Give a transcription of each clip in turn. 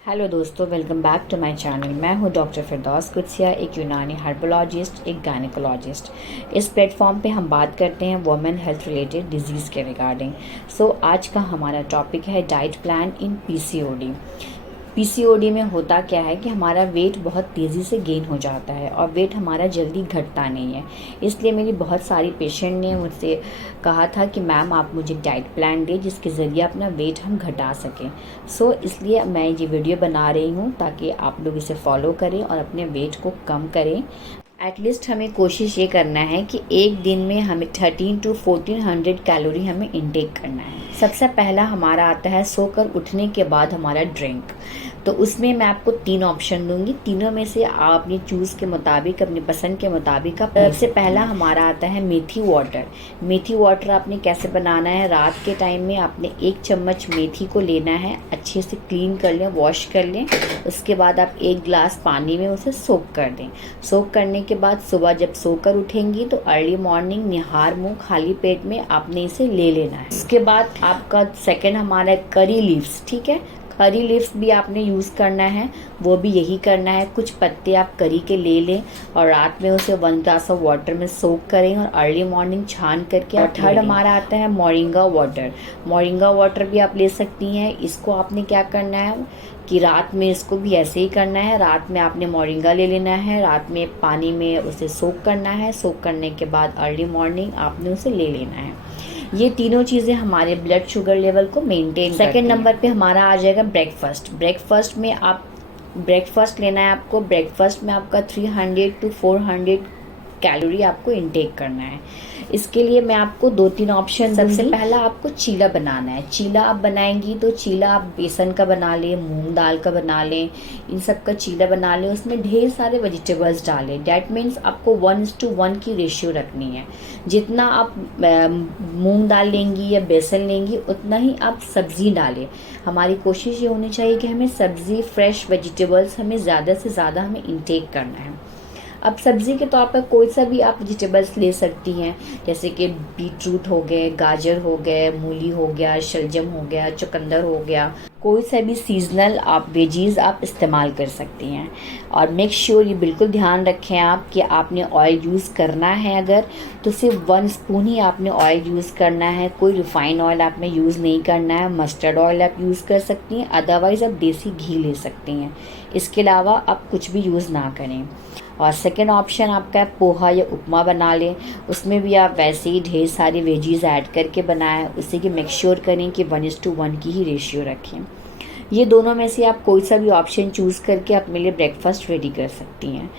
Hello दोस्तों, welcome back to my channel. मैं हूं डॉक्टर फिरदौस कुदसिया, एक यूनानी हर्बोलॉजिस्ट, एक गायनेकोलॉजिस्ट। इस प्लेटफॉर्म पे हम बात करते हैं वुमेन हेल्थ रिलेटेड डिजीज़ के रिगार्डिंग। आज का हमारा टॉपिक है diet plan in PCOD. PCOD में होता क्या है कि हमारा वेट बहुत तेज़ी से गेन हो जाता है और वेट हमारा जल्दी घटता नहीं है। इसलिए मेरी बहुत सारी पेशेंट ने मुझसे कहा था कि मैम आप मुझे डाइट प्लान दें जिसके ज़रिए अपना वेट हम घटा सकें। इसलिए मैं ये वीडियो बना रही हूँ ताकि आप लोग इसे फॉलो करें और अपने वेट को कम करें। एटलीस्ट हमें कोशिश ये करना है कि एक दिन में हमें 13 to 1400 कैलोरी हमें इंटेक करना है। सबसे पहला हमारा आता है सोकर उठने के बाद हमारा ड्रिंक। तो उसमें मैं आपको 3 ऑप्शन दूंगी, तीनों में से आप अपनी चूज़ के मुताबिक, अपनी पसंद के मुताबिक आप। सबसे पहला हमारा आता है मेथी वाटर। मेथी वाटर आपने कैसे बनाना है, रात के टाइम में आपने 1 चम्मच मेथी को लेना है, अच्छे से क्लीन कर लें, वॉश कर लें। उसके बाद आप 1 गिलास पानी में उसे सोक कर दें। सोक करने के बाद सुबह जब सोकर उठेंगी तो अर्ली मॉर्निंग निहार मुंह खाली पेट में आपने इसे ले लेना है। उसके बाद आपका सेकंड हमारा करी लीव्स, ठीक है। करी लीव्स भी आपने यूज़ करना है, वो भी यही करना है। कुछ पत्ते आप करी के ले लें और रात में उसे 1 ग्लास ऑफ वाटर में सोक करें और अर्ली मॉर्निंग छान करके। और थर्ड हमारा आता है मोरिंगा वाटर। मोरिंगा वाटर भी आप ले सकती हैं। इसको आपने क्या करना है कि रात में इसको भी ऐसे ही करना है। रात में आपने मोरिंगा ले लेना है, रात में पानी में उसे सोक करना है। सोक करने के बाद अर्ली मॉर्निंग आपने उसे ले लेना है। ये तीनों चीज़ें हमारे ब्लड शुगर लेवल को मेंटेन। सेकंड नंबर पे हमारा आ जाएगा ब्रेकफास्ट। ब्रेकफास्ट में आप ब्रेकफास्ट लेना है आपको। ब्रेकफास्ट में आपका 300 to 400 कैलोरी आपको इंटेक करना है। इसके लिए मैं आपको 2-3 ऑप्शन। सबसे पहला आपको चीला बनाना है। चीला आप बनाएंगी तो चीला आप बेसन का बना लें, मूंग दाल का बना लें, इन सब का चीला बना लें। उसमें ढेर सारे वेजिटेबल्स डालें। डैट मीन्स आपको 1:1 की रेशियो रखनी है। जितना आप मूंग दाल लेंगी या बेसन लेंगी उतना ही आप सब्जी डालें। हमारी कोशिश ये होनी चाहिए कि हमें सब्जी, फ्रेश वेजिटेबल्स हमें ज़्यादा से ज़्यादा हमें इंटेक करना है। अब सब्ज़ी के तौर पर कोई सा भी आप वेजिटेबल्स ले सकती हैं, जैसे कि बीटरूट हो गए, गाजर हो गए, मूली हो गया, शलजम हो गया, चुकंदर हो गया। कोई सा भी सीजनल आप वेजीज आप इस्तेमाल कर सकती हैं। और मेक श्योर ये बिल्कुल ध्यान रखें आप कि आपने ऑयल यूज़ करना है अगर तो सिर्फ 1 स्पून ही आपने ऑयल यूज़ करना है। कोई रिफाइंड ऑयल आपने यूज़ नहीं करना है। मस्टर्ड ऑयल आप यूज़ कर सकती हैं, अदरवाइज़ आप देसी घी ले सकती हैं। इसके अलावा आप कुछ भी यूज़ ना करें। और सेकेंड ऑप्शन आपका है पोहा या उपमा बना लें। उसमें भी आप वैसे ही ढेर सारी वेजीज ऐड करके बनाएं। उसी की मेक श्योर करें कि 1:1 की ही रेशियो रखें। ये दोनों में से आप कोई सा भी ऑप्शन चूज़ करके आप मेरे लिए ब्रेकफास्ट रेडी कर सकती हैं।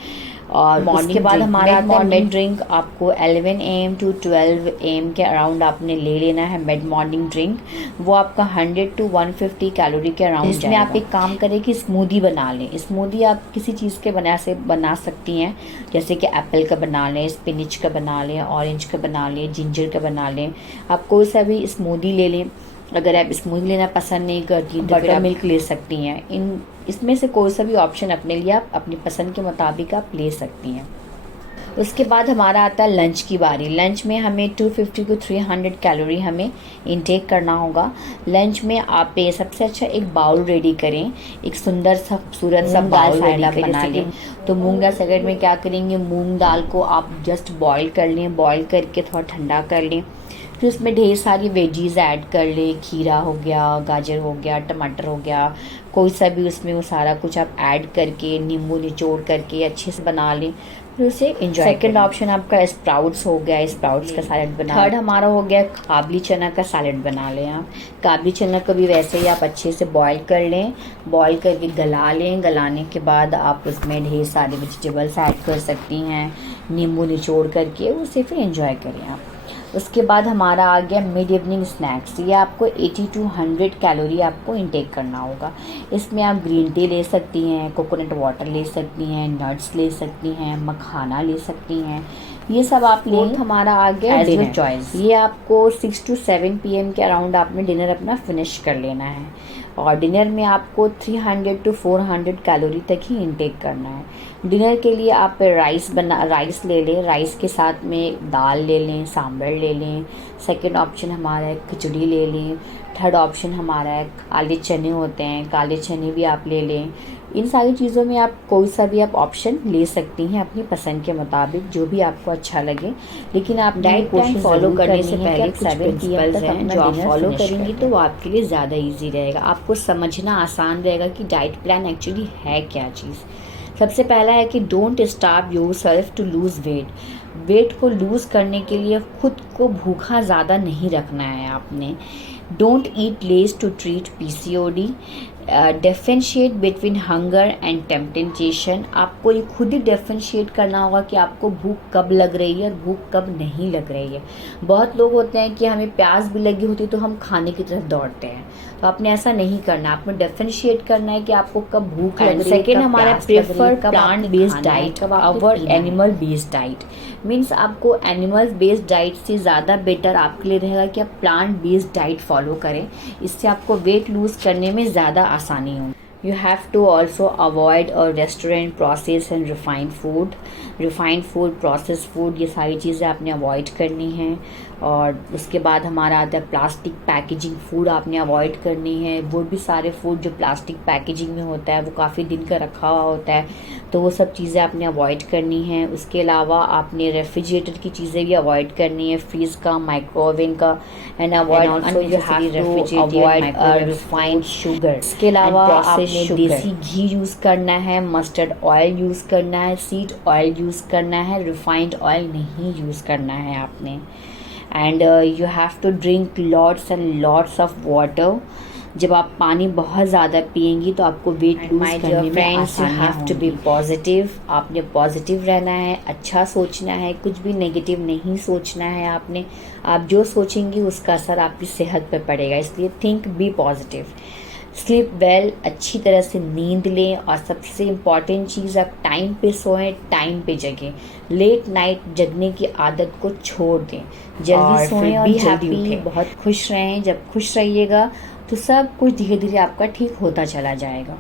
और उसके बाद हमारा मॉर्निंग ड्रिंक आपको 11 AM to 12 AM के अराउंड आपने ले लेना है। मिड मॉर्निंग ड्रिंक वो आपका 100 to 150 कैलोरी के अराउंड। इसमें आप एक काम करें कि स्मूदी बना लें। स्मूदी आप किसी चीज़ के बना सकती हैं, जैसे कि एप्पल का बना लें, स्पिनिच का बना लें, ऑरेंज का बना लें, जिंजर का बना लें। आप कोई सा भी स्मूदी ले लें। अगर आप स्मूदी लेना पसंद नहीं करती तो बटर मिल्क ले सकती हैं। इसमें से कोई सा भी ऑप्शन अपने लिए आप अपनी पसंद के मुताबिक आप ले सकती हैं। उसके बाद हमारा आता है लंच की बारी। लंच में हमें 250 to 300 कैलोरी हमें इंटेक करना होगा। लंच में आप सबसे अच्छा एक बाउल रेडी करें, एक सुंदर सा खूबसूरत सा बाउल रेडी बना लें। तो मूंग दाल सैलेड में क्या करेंगे, मूंग दाल को आप जस्ट बॉईल कर लें, बॉईल करके थोड़ा ठंडा कर लें। फिर उसमें ढेर सारी वेजीज ऐड कर लें, खीरा हो गया, गाजर हो गया, टमाटर हो गया, कोई सा भी उसमें वो सारा कुछ आप ऐड करके नींबू निचोड़ करके अच्छे से बना लें। फिर उसे एंजॉय। सेकंड ऑप्शन आपका स्प्राउट्स हो गया, स्प्राउट्स का सैलेड बना। थर्ड हमारा हो गया काबली चना का सैलेड बना लें आप। काबली चना को भी वैसे ही आप अच्छे से बॉईल कर लें, बॉईल करके गला लें। गलाने के बाद आप उसमें ढेर सारे वेजिटेबल्स ऐड कर सकती हैं, नींबू निचोड़ करके उसे फिर एंजॉय करें आप। उसके बाद हमारा आ गया मिड इवनिंग स्नैक्स। ये आपको 80 to 100 कैलोरी आपको इंटेक करना होगा। इसमें आप ग्रीन टी ले सकती हैं, कोकोनट वाटर ले सकती हैं, नट्स ले सकती हैं, मखाना ले सकती हैं। ये सब आप लें। हमारा आ गया एज योर चॉइस। ये आपको 6 to 7 PM के अराउंड आपने डिनर अपना फिनिश कर लेना है। और डिनर में आपको 300 to 400 कैलोरी तक ही इंटेक करना है। डिनर के लिए आप राइस ले लें, राइस के साथ में दाल ले लें, सांभर ले लें। सेकंड ऑप्शन हमारा है खिचड़ी ले लें। थर्ड ऑप्शन हमारा है काले चने होते हैं, काले चने भी आप ले लें। इन सारी चीज़ों में आप कोई सा भी आप ऑप्शन ले सकती हैं अपनी पसंद के मुताबिक, जो भी आपको अच्छा लगे। लेकिन आप डाइट प्लान फॉलो करने से पहले कुछ प्रिंसिपल्स हैं जो आप फॉलो करेंगी तो वो आपके लिए ज़्यादा इजी रहेगा, आपको समझना आसान रहेगा कि डाइट प्लान एक्चुअली है क्या चीज़। सबसे पहला है कि don't starve yourself to lose weight. Weight को लूज़ करने के लिए खुद को भूखा ज़्यादा नहीं रखना है आपने। Don't eat less to treat PCOD. Differentiate between hunger and temptation. आपको ये खुद ही डिफरेंशिएट करना होगा कि आपको भूख कब लग रही है और भूख कब नहीं लग रही है। बहुत लोग होते हैं कि हमें प्यास भी लगी होती है तो हम खाने की तरफ दौड़ते हैं, तो आपने ऐसा नहीं करना, आपने डिफरेंशिएट करना है कि आपको कब भूख लग रही है। सेकेंड हमारा प्रेफर प्लांट बेस्ड डाइट अवर एनिमल बेस्ड डाइट। मीन्स आपको एनिमल बेस्ड डाइट से ज़्यादा बेटर आपके लिए रहेगा कि आप प्लांट बेस्ड डाइट फॉलो करें, इससे आपको वेट लूज़ करने में ज़्यादा आसानी होगी। You have to also avoid a restaurant processed and refined food. Refined food, process food, ये सारी चीज़ें आपने अवॉइड करनी हैं। और उसके बाद हमारा आता है प्लास्टिक पैकेजिंग फूड आपने अवॉइड करनी है। वो भी सारे फूड जो प्लास्टिक पैकेजिंग में होता है वो काफ़ी दिन का रखा हुआ होता है, तो वो सब चीज़ें आपने अवॉइड करनी है। उसके अलावा आपने रेफ्रिजरेटर की चीज़ें भी अवॉइड करनी है, फ्रीज का, माइक्रोवेव का, एंड अवॉइड रिफाइंड शुगर। इसके अलावा आपने देसी घी यूज़ करना है, मस्टर्ड ऑयल यूज़ करना है, सीड ऑयल यूज़ करना है, रिफाइंड ऑयल नहीं यूज़ करना है आपने। And you have to drink lots and lots of water. जब आप पानी बहुत ज़्यादा पिएंगी तो आपको वेट लूज करने में आसानी होगी। You have to be positive. आपने पॉजिटिव रहना है, अच्छा सोचना है, कुछ भी नेगेटिव नहीं सोचना है आपने। आप जो सोचेंगी उसका असर आपकी सेहत पर पड़ेगा, इसलिए think be positive. Sleep well, अच्छी तरह से नींद लें, और सबसे इम्पॉर्टेंट चीज़ आप टाइम पे सोएं, टाइम पे जगें। लेट नाइट जगने की आदत को छोड़ दें, जल्दी सोएं और जल्दी उठें। बहुत खुश रहें। जब खुश रहिएगा तो सब कुछ धीरे धीरे आपका ठीक होता चला जाएगा।